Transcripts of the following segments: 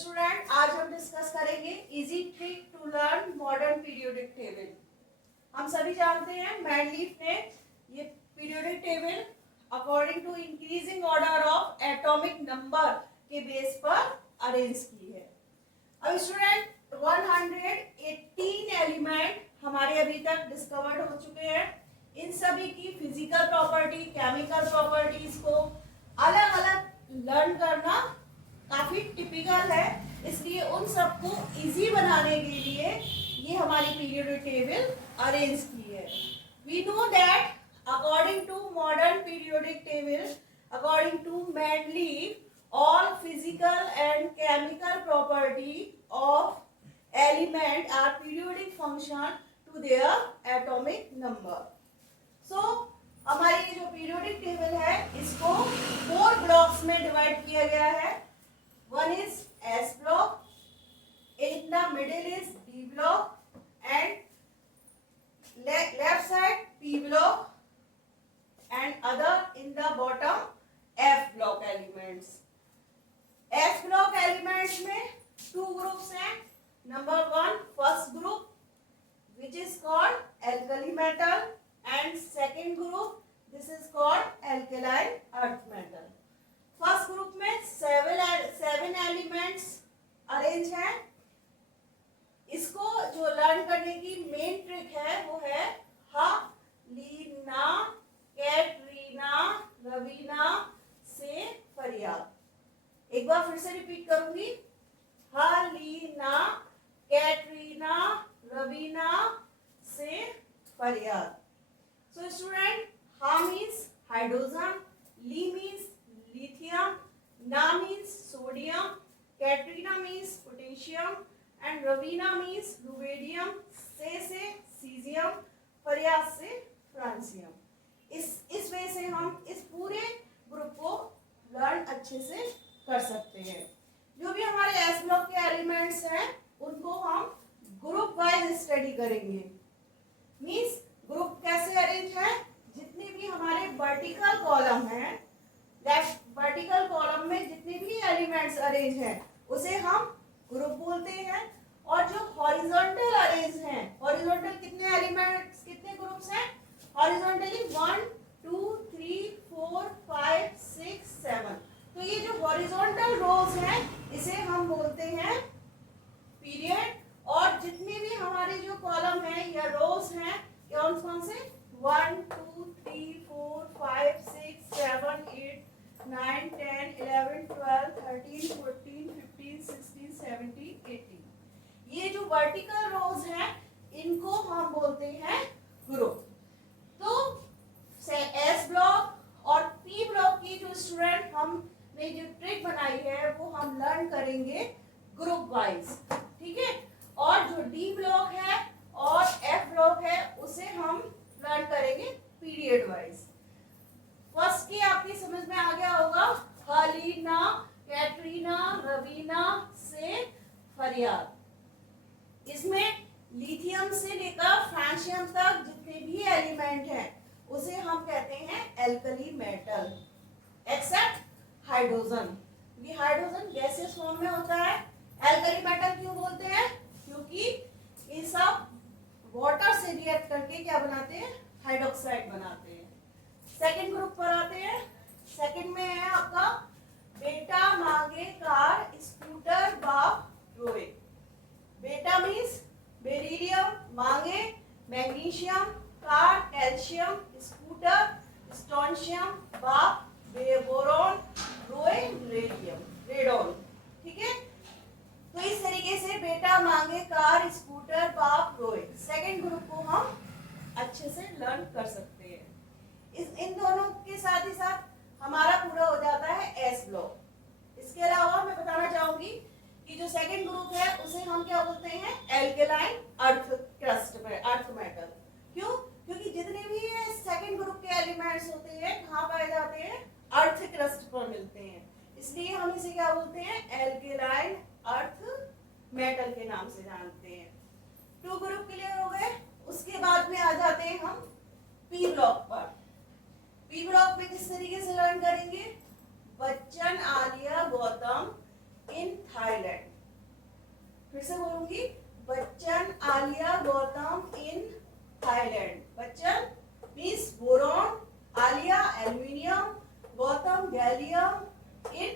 Student आज हम discuss करेंगे easy trick to learn modern periodic table. हम सभी जानते हैं मैनलीफ ने ये periodic table according to increasing order of atomic number के बेस पर अरेंज की है। अब स्टूडेंट 118 एलिमेंट हमारे अभी तक डिस्कवर्ड हो चुके हैं। इन सभी की फिजिकल प्रॉपर्टी, केमिकल प्रॉपर्टीज को अलग अलग लर्न करना काफी टिपिकल है, इसलिए उन सबको इजी बनाने के लिए ये हमारी पीरियोडिक टेबल अरेंज की है। We know that according to modern periodic table, according to मैनलीफ, all physical and chemical property of element are periodic function to their atomic number. So हमारी ये जो पीरियोडिक टेबल है इसको 4 ब्लॉक्स में divide किया गया है। One is S block, in the middle is D block and left side P block and other in the bottom F block elements. S block elements में 2 groups हैं। Number 1 first group which is called alkali metal and second group this is called alkaline earth metal. First group में 7 elements arrange हैं। इसको जो learn करने की main trick है वो है लीना, कैटरीना, रवीना से फरियाद। एक बार फिर से रिपीट करूंगी, लीना, कैटरीना, रवीना से फरियाद। So student, means hydrogen, Lee means lithium, Na means sodium, Katrina means potassium and Ravina means rubidium, से cesium, फरियाद से फ्रांसियम। इस वे से हम इस पूरे ग्रुप को लर्न अच्छे से कर सकते हैं। जो भी हमारे एस ब्लॉक के एलिमेंट्स हैं उनको हम ग्रुप वाइज स्टडी करेंगे। मीन्स ग्रुप कैसे अरेंज है, जितने भी हमारे वर्टिकल कॉलम हैं, वर्टिकल कॉलम में जितने भी एलिमेंट्स अरेंज हैं उसे हम ग्रुप बोलते हैं। और जो हॉरिजॉन्टल अरेंज हैं, हॉरिजॉन्टल कितने एलिमेंट्स, कितने ग्रुप्स हैं, हॉरिजॉन्टली 1 2 3 4 5 6 7। तो ये जो हॉरिजॉन्टल रोज हैं इसे हम बोलते हैं पीरियड। और जितने भी हमारे जो कॉलम हैं या रोज हैं, कौन कौन से, 1 2 3 4 5 6 7 8 9 10 11 12 13 14 15 16 17 18। ये जो वर्टिकल रोज हैं इनको हम बोलते हैं ग्रुप। तो एस ब्लॉक और पी ब्लॉक की जो स्टूडेंट हमने जो ट्रिक बनाई है वो हम लर्न करेंगे ग्रुप वाइज, ठीक है। और जो डी ब्लॉक है और एफ ब्लॉक है उसे हम लर्न करेंगे पीरियड वाइज। फर्स्ट की आपकी समझ में आ गया होगा, लीना, कैटरीना, रवीना से फरियाद। इसमें लिथियम से लेकर फ्रांसियम तक जितने भी एलिमेंट हैं उसे हम कहते हैं एल्कली मेटल, एक्सेप्ट हाइड्रोजन। ये हाइड्रोजन गैसियस फॉर्म में होता है। एल्कली मेटल क्यों बोलते हैं, क्योंकि ये सब वाटर से रिएक्ट करके क्या बनाते हैं, हाइड्रोक्साइड बनाते हैं। सेकेंड ग्रुप पर आते हैं। सेकेंड में है आपका बेटा, मांगे, कार, स्कूटर, बाप, रोए। बेटा मीन्स बेरिलियम, मांगे magnesium, car calcium, scooter strontium, बाप बोरॉन, रोए रेडोन, ठीक है। तो इस तरीके से बेटा, मांगे, कार, स्कूटर, बाप, रोए, सेकेंड ग्रुप को हम अच्छे से लर्न कर सकते हैं। इन दोनों के साथ ही साथ हमारा पूरा हो जाता है एस ब्लॉक। इसके अलावा मैं बताना चाहूंगी कि जो सेकंड ग्रुप है उसे हम क्या बोलते हैं, एल्केलाइन अर्थ क्रस्ट में, अर्थ मेटल। क्यों, क्योंकि जितने भी सेकंड ग्रुप के एलिमेंट्स होते हैं कहाँ पाए जाते हैं, अर्थ क्रस्ट पर मिलते हैं, इसलिए हम इसे क्या बोलते हैं, एल्केलाइन अर्थ मेटल के नाम से जानते हैं। 2 ग्रुप क्लियर हो गए। उसके बाद में आ जाते हैं हम पी ब्लॉक पर। पी ब्लॉक में किस तरीके से लर्न करेंगे, बच्चन, आलिया, गौतम इन थाईलैंड। फिर से बोलूंगी, Bachchan, Alia, Gautam in Thailand. Bachchan means boron, Alia aluminium, Gautam gallium, in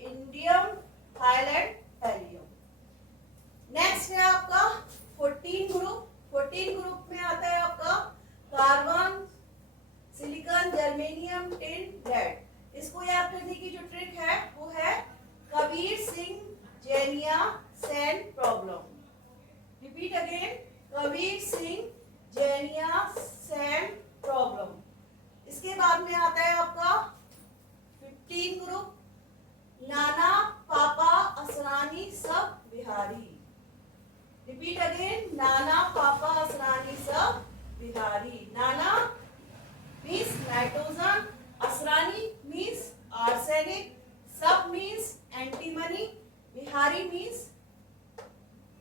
indium, Thailand helium. Next है आपका 14 ग्रुप। 14 ग्रुप में आता है आपका carbon, silicon, germanium, tin, lead. इसको याद करने की जो ट्रिक है वो है कबीर सिंह जेनिया सैन problem. Repeat again, Kabir Singh जेनिया सैन प्रॉब्लम। इसके बाद में आता है आपका 15 ग्रुप, नाना, पापा, असरानी, सब बिहारी। रिपीट अगेन, नाना, पापा, असरानी, सब Bihari. Nana means nitrogen, Asrani means arsenic, सब means antimony, Bihari means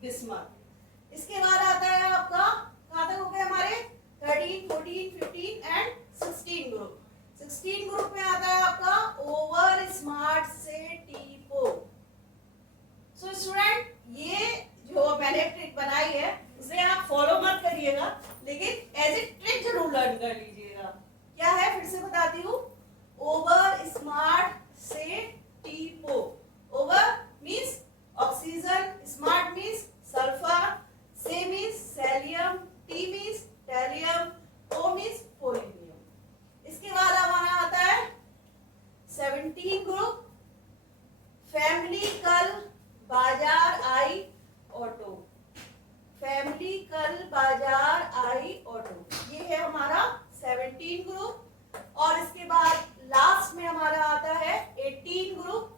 bismuth. इसके बाद आता है आपका, कहां तक हो गए हमारे 13, 14, 15 एंड 16 ग्रुप। 16 ग्रुप में आता है आपका ओवर स्मार्ट से टीपो। सो स्टूडेंट, ये जो मैंने ट्रिक बनाई है उसे आप फॉलो मत करिएगा, लेकिन एज ए ट्रिक जरूर लर्न कर लीजिएगा। क्या है फिर से बताती हूँ, ओवर स्मार्ट से टीपो। Over means oxygen, smart means sulphur, से means selenium, T means thallium, O means polonium. इसके बाद हमारा आता है 17 ग्रुप, फैमिली, कल, बाजार, आई, ऑटो। फैमिली, कल, बाजार, आई, ऑटो, ये है हमारा 17 ग्रुप। और इसके बाद लास्ट में हमारा आता है 18 ग्रुप,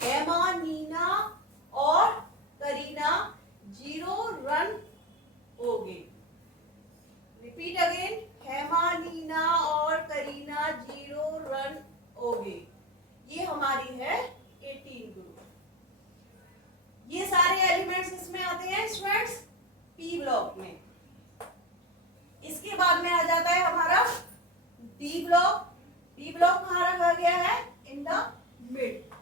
हेमा, नीना और करीना, जीरो रन होगे। रिपीट अगेन, हेमा, नीना और करीना, जीरो रन होगे। ये हमारी है 18 ग्रुप। ये सारे एलिमेंट्स इसमें आते हैं स्टूडेंट्स पी ब्लॉक में। इसके बाद में आ जाता है हमारा डी ब्लॉक। डी ब्लॉक कहाँ रखा गया है, इन द मिड।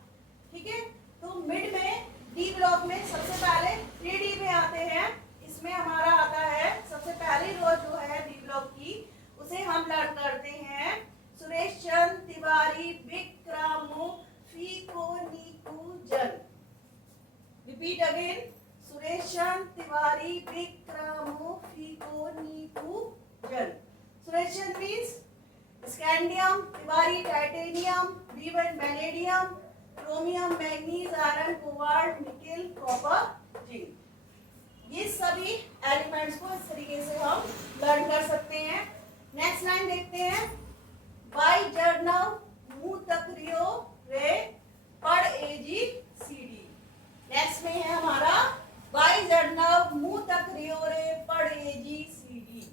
ठीक है, तो मिड में डी ब्लॉक में सबसे पहले 3D में आते हैं। इसमें हमारा आता है सबसे पहली रो जो है डी ब्लॉक की, उसे हम लर्न करते हैं सुरेश चंद्र तिवारी विक्रमो फीको नीकू जन। रिपीट अगेन, सुरेश चंद्र तिवारी विक्रमो फीको नीकू जन। Suresh Chandra means scandium, Tiwari titanium, वीवन vanadium, chromium, manganese, iron, cobalt, nickel, copper, zinc. ये सभी एलिमेंट्स को इस तरीके से हम लर्न कर सकते हैं। नेक्स्ट लाइन देखते हैं, बाई जर्नव मुंह तकरियो रे पढ़ एजी सीडी। नेक्स्ट में है हमारा बाई जर्नव मुंह तकरियो रे पढ़ एजी सीडी।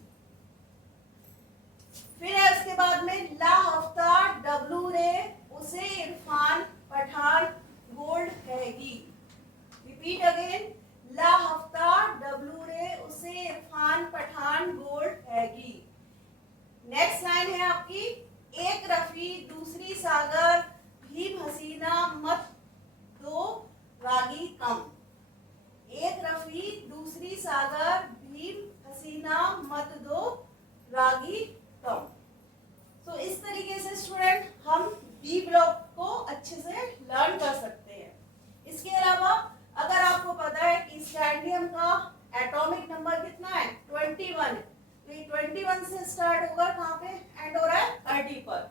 फिर है उसके बाद में ला हफ्ता डब्लू रे उसे इरफान पठान गोल्ड हैगी। रिपीट अगेन, ला हफ्ता डब्लू रे उसे इरफान पठान गोल्ड हैगी। नेक्स्ट लाइन है आपकी, एक रफी दूसरी सागर भीम हसीना मत दो रागी कम। एक रफी दूसरी सागर भीम हसीना मत दो रागी कम। तो इस तरीके से स्टूडेंट हम डी ब्लॉक को अच्छे से लर्न कर सकते हैं। इसके अलावा अगर आपको पता है कि स्कैंडियम का एटॉमिक नंबर कितना है 21, तो ये 21 से स्टार्ट होगा, कहाँ पे एंड हो रहा है 30 पर।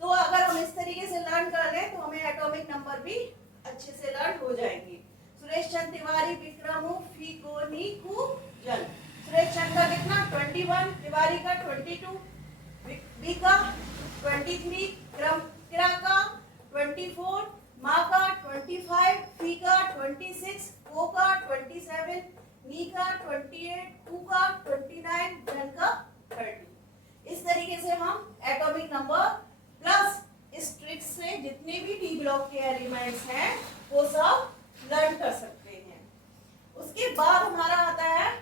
तो अगर हम इस तरीके से लर्न कर लें तो हमें एटॉमिक नंबर भी अच्छे से लर्न हो जाएंगे। सुरेश चंद्र तिवारी विक्रमो फीको नीकू जन। सुरेश चंद्र का कितना 21, तिवारी का 22, बी का 23, किरा का 24, माँ का 25, फी का 26, को का 27, नी का 28, कू का 29, जन का 30। इस तरीके से हम एटॉमिक नंबर प्लस इस ट्रिक से जितने भी डी ब्लॉक के एलिमेंट्स हैं वो सब लर्न कर सकते हैं। उसके बाद हमारा आता है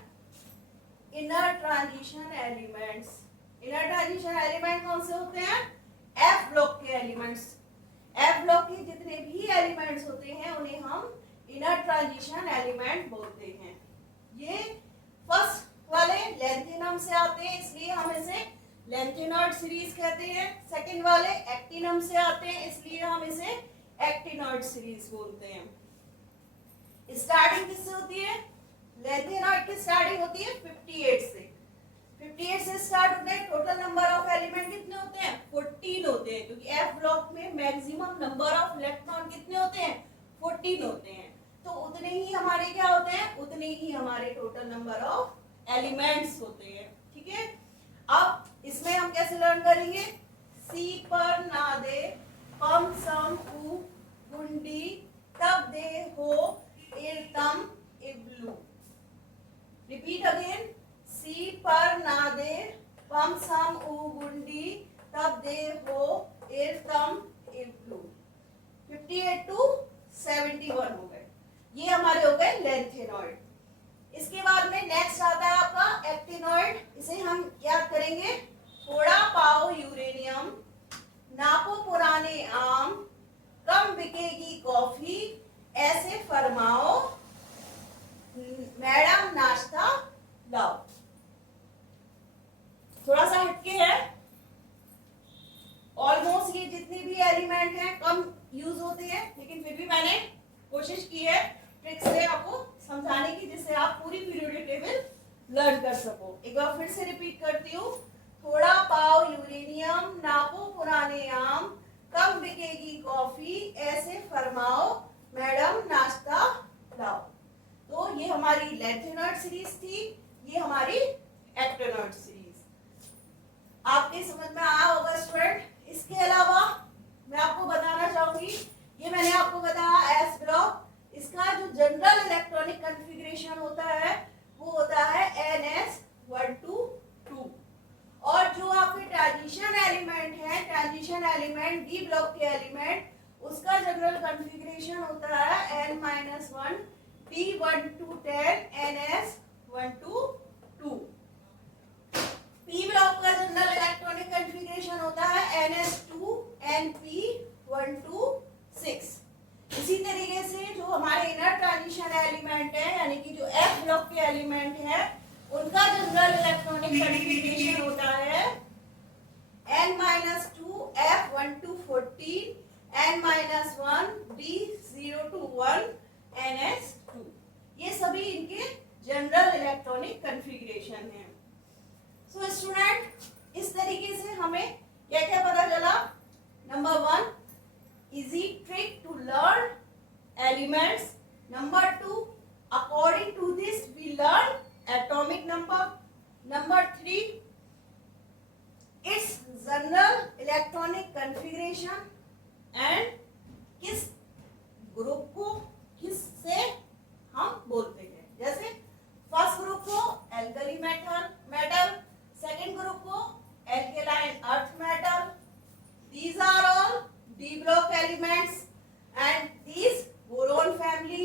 inner transition elements. Inner transition element कौन से होते हैं, एफ ब्लॉक के एलिमेंट्स। एफ ब्लॉक के जितने भी एलिमेंट्स होते हैं उन्हें हम इनर ट्रांजिशन एलिमेंट बोलते हैं। ये फर्स्ट वाले लैंथेनम से आते हैं, इसलिए हम इसे लैंथेनॉइड सीरीज कहते हैं। सेकंड वाले एक्टिनम से आते हैं, इसलिए हम इसे एक्टिनॉइड सीरीज बोलते हैं। स्टार्टिंग किससे होती है? लैंथेनॉइड की स्टार्टिंग होती है 58 से। 58 से स्टार्ट होते हैं। टोटल नंबर ऑफ एलिमेंट कितने होते हैं? 14 होते हैं, क्योंकि एफ ब्लॉक में मैक्सिमम नंबर ऑफ इलेक्ट्रॉन कितने होते हैं? 14 होते हैं। तो उतने ही हमारे क्या होते हैं? उतने ही हमारे टोटल नंबर ऑफ एलिमेंट्स होते हैं। ठीक है, अब इसमें हम कैसे लर्न करेंगे? सी पर ना दे पम सम उ गुंडी तब दे हो इरतम इब्लू। Repeat again. सी पर ना दे पम सम उ गुंडी तब दे हो इरतम इब्लू। 58 टू 71 हो गए। ये हमारे हो गए लैंथेनॉइड। इसके बाद में नेक्स्ट आता है आपका एक्टिनॉइड। इसे हम याद करेंगे। थोड़ा पाओ यूरेनियम, नापो पुराने आम, कम बिकेगी कॉफी, ऐसे फरमाओ मैडम नाश्ता लाओ। थोड़ा सा हटके है। ऑलमोस्ट ये जितने भी एलिमेंट हैं कम यूज होते हैं, लेकिन फिर भी मैंने कोशिश की है ट्रिक से आपको समझाने की, जिससे आप पूरी पीरियोडिक टेबल लर्न कर सको। एक बार फिर से रिपीट करती हूँ। थोड़ा पाओ यूरेनियम, नापो पुराने आम, कम बिकेगी कॉफी, ऐसे फरमाओ मैडम नाश्ता लाओ। तो ये हमारी लैंथेनॉइड सीरीज थी, ये हमारी एक्टिनॉइड सीरीज। आपके समझ में आया होगा स्टूडेंट। इसके अलावा मैं आपको बताना चाहूंगी, ये मैंने आपको बताया एस ब्लॉक। इसका जो जनरल इलेक्ट्रॉनिक कॉन्फ़िगरेशन होता है वो होता है NS122। और जो आपके ट्रांजिशन एलिमेंट है, ट्रांजिशन एलिमेंट डी ब्लॉक के एलिमेंट, उसका जनरल कॉन्फ़िगरेशन होता है N-1 D1210 NS122। P block का जनरल इलेक्ट्रॉनिक कॉन्फ़िगरेशन होता है NS2 NP126। इसी तरीके से जो हमारे इनर ट्रांजिशन एलिमेंट है, यानी कि जो एफ ब्लॉक के एलिमेंट है, उनका जनरल इलेक्ट्रॉनिक कॉन्फ़िगरेशन होता है N-2 F1214 N-1 D021 NS2। ये सभी इनके जनरल इलेक्ट्रॉनिक कॉन्फ़िगरेशन है। सो स्टूडेंट, इस तरीके से हमें क्या क्या पता चला? Number 1, easy trick to learn elements. Number 2, according to this we learn atomic number. Number 3, its general electronic configuration and किस ग्रुप को किससे हम बोलते हैं। जैसे फर्स्ट ग्रुप को एल्कली मेटल, सेकंड ग्रुप को alkaline earth metal. These are all D block elements and these boron family,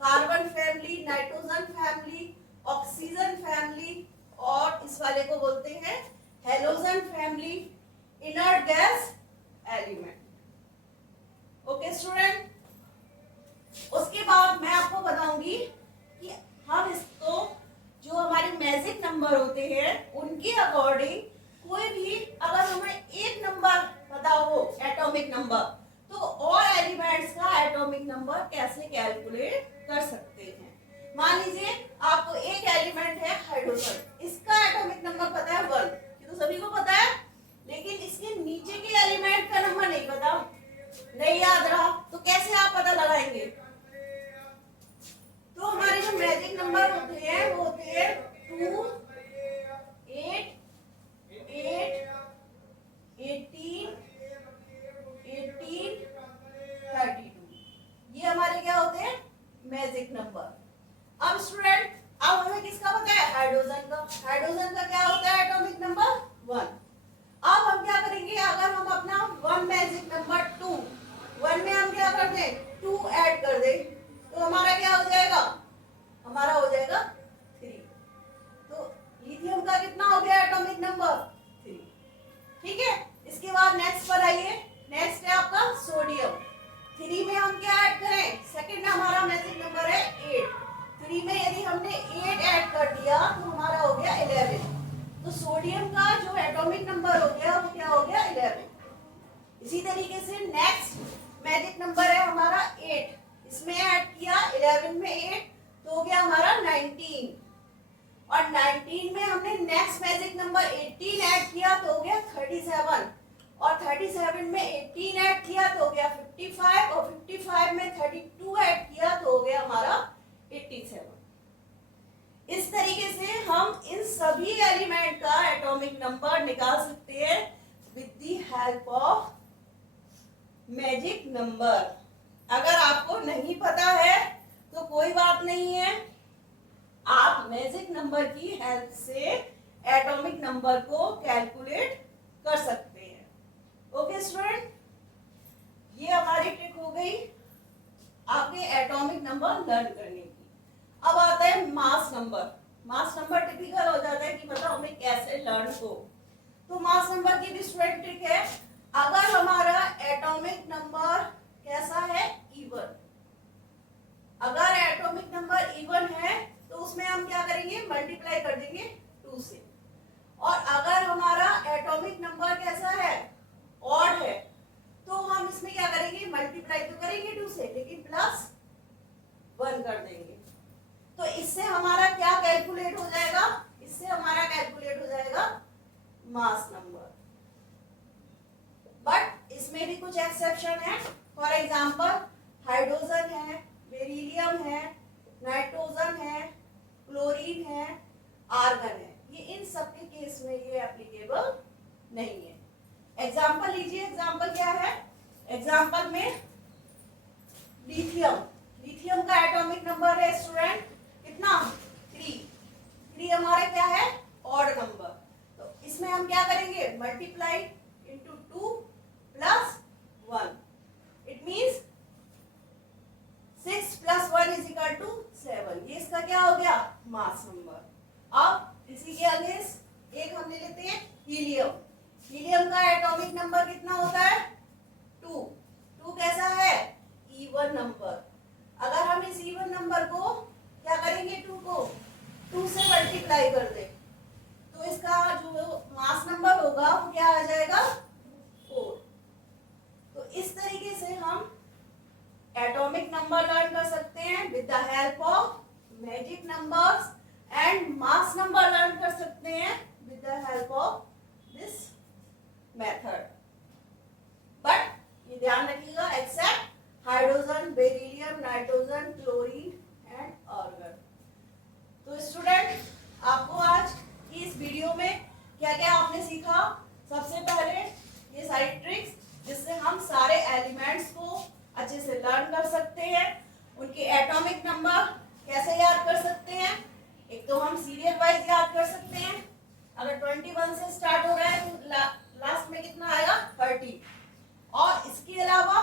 carbon family, nitrogen family, oxygen family और इस वाले को बोलते हैं halogen family, inert gas element. Atomic number हो गया वो क्या हो गया 11। इसी तरीके से नेक्स्ट मैजिक नंबर है हमारा 8, इसमें ऐड किया 11 में 8 तो हो गया हमारा 19, और 19 में हमने नेक्स्ट मैजिक नंबर 18 ऐड किया तो हो गया 37, और 37 में 18 ऐड किया तो हो गया 55, और 55 में 32 ऐड किया तो हो गया हमारा 87। इस तरीके से हम इन सभी एलिमेंट का एटॉमिक नंबर निकाल सकते हैं with the help of magic number. अगर आपको नहीं पता है तो कोई बात नहीं है, आप मैजिक नंबर की हेल्प से एटॉमिक नंबर को कैलकुलेट कर सकते हैं। ओके स्टूडेंट, ये हमारी ट्रिक हो गई आपके एटॉमिक नंबर लर्न करने की। अब आता है mass number. Mass number typical हो जाता है कि मतलब हमें कैसे लर्न हो। तो मास नंबर की भी स्टूडेंट ट्रिक है, अगर हमारा एटॉमिक नंबर कैसा है इवन, अगर एटॉमिक नंबर इवन है तो उसमें हम क्या करेंगे मल्टीप्लाई कर देंगे 2 से, और अगर हमारा एटॉमिक नंबर कैसा है ऑड है तो हम इसमें क्या करेंगे मल्टीप्लाई तो करेंगे 2 से लेकिन प्लस 1 कर देंगे। तो इससे हमारा क्या कैलकुलेट हो जाएगा, इससे हमारा कैलकुलेट हो जाएगा मास नंबर। बट इसमें भी कुछ एक्सेप्शन है। फॉर एग्जांपल हाइड्रोजन है, बेरिलियम है, नाइट्रोजन है, क्लोरीन है, आर्गन है, ये इन सब के केस में ये एप्लीकेबल नहीं है। एग्जांपल लीजिए, एग्जांपल क्या है, एग्जांपल में लिथियम, लिथियम का एटॉमिक नंबर है स्टूडेंट कितना 3 हमारे क्या है ऑड नंबर, तो इसमें हम क्या करेंगे multiply into 2 plus 1, it means 6 plus 1 is equal to 7, ये इसका क्या हो गया मास नंबर। अब इसी के अगेंस्ट एक हम ले लेते हैं हीलियम। हीलियम का एटॉमिक नंबर कितना होता है 2, 2 कैसा है इवन नंबर। अगर हम इस इवन नंबर को क्या करेंगे 2 को 2 से मल्टीप्लाई कर दे तो इसका जो मास नंबर होगा वो क्या आ जाएगा 4। तो इस तरीके से हम एटॉमिक नंबर लर्न कर सकते हैं with the help of magic numbers, and mass number learn कर सकते हैं with the help of this method. But ये ध्यान रखिएगा except hydrogen, beryllium, nitrogen, chlorine and argon. तो स्टूडेंट आपको आज की इस वीडियो में क्या क्या आपने सीखा, सबसे पहले ये सारी ट्रिक्स जिससे हम सारे एलिमेंट्स को अच्छे से लर्न कर सकते हैं, उनके एटॉमिक नंबर कैसे याद कर सकते हैं। एक तो हम सीरियल वाइज याद कर सकते हैं, अगर 21 से स्टार्ट हो रहा है तो लास्ट में कितना आएगा 30, और इसके अलावा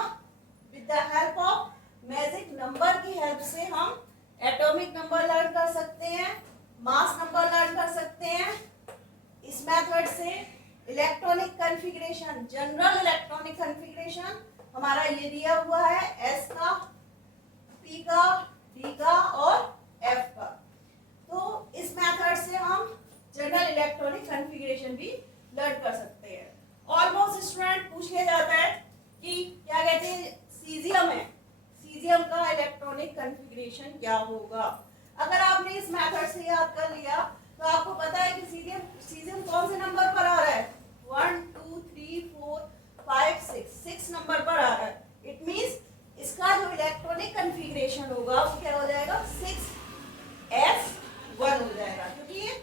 with the help of magic number की हेल्प से हम एटॉमिक नंबर लर्न कर सकते हैं, मास नंबर लर्न कर सकते हैं। इस मेथड से electronic configuration, general electronic configuration हमारा ये दिया हुआ है एस का, पी का, डी का और एफ का। तो इस मेथड से हम जनरल इलेक्ट्रॉनिक कॉन्फ़िगरेशन भी लर्न कर सकते हैं। ऑलमोस्ट स्टूडेंट पूछ लिया जाता है कि क्या कहते हैं सीजियम है, सीजियम का इलेक्ट्रॉनिक कॉन्फ़िगरेशन क्या होगा। अगर आपने इस मेथड से याद कर लिया तो आपको पता है कि सीजियम कौन से नंबर पर आ रहा है 1 2 3 4 5 6 नंबर पर आ रहा है। इट मींस इसका जो इलेक्ट्रॉनिक कॉन्फ़िगरेशन होगा वो क्या हो जाएगा 6s1 हो जाएगा, क्योंकि ये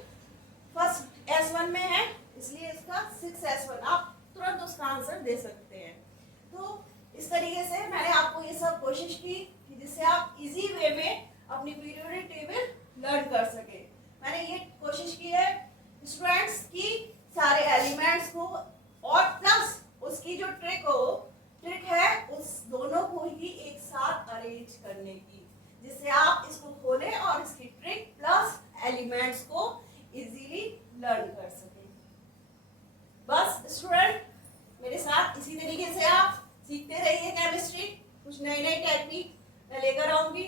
फर्स्ट s1 में है इसलिए इसका 6s1, आप तुरंत उसका आंसर दे सकते हैं। तो इस तरीके से मैंने आपको ये सब कोशिश की कि जिससे आप इजी वे में अपनी पीरियोडिक टेबल लर्न कर सके। मैंने ये कोशिश की है स्टूडेंट्स की सारे एलिमेंट्स को, और प्लस उसकी जो ट्रिक है उस दोनों को ही एक साथ अरेंज करने की, जिससे आप इसको खोलें और इसकी ट्रिक प्लस एलिमेंट्स को इजीली लर्न कर सकें। बस स्टूडेंट मेरे साथ इसी तरीके से आप सीखते रहिए केमिस्ट्री, कुछ नई नई टेक्निक मैं लेकर आऊंगी।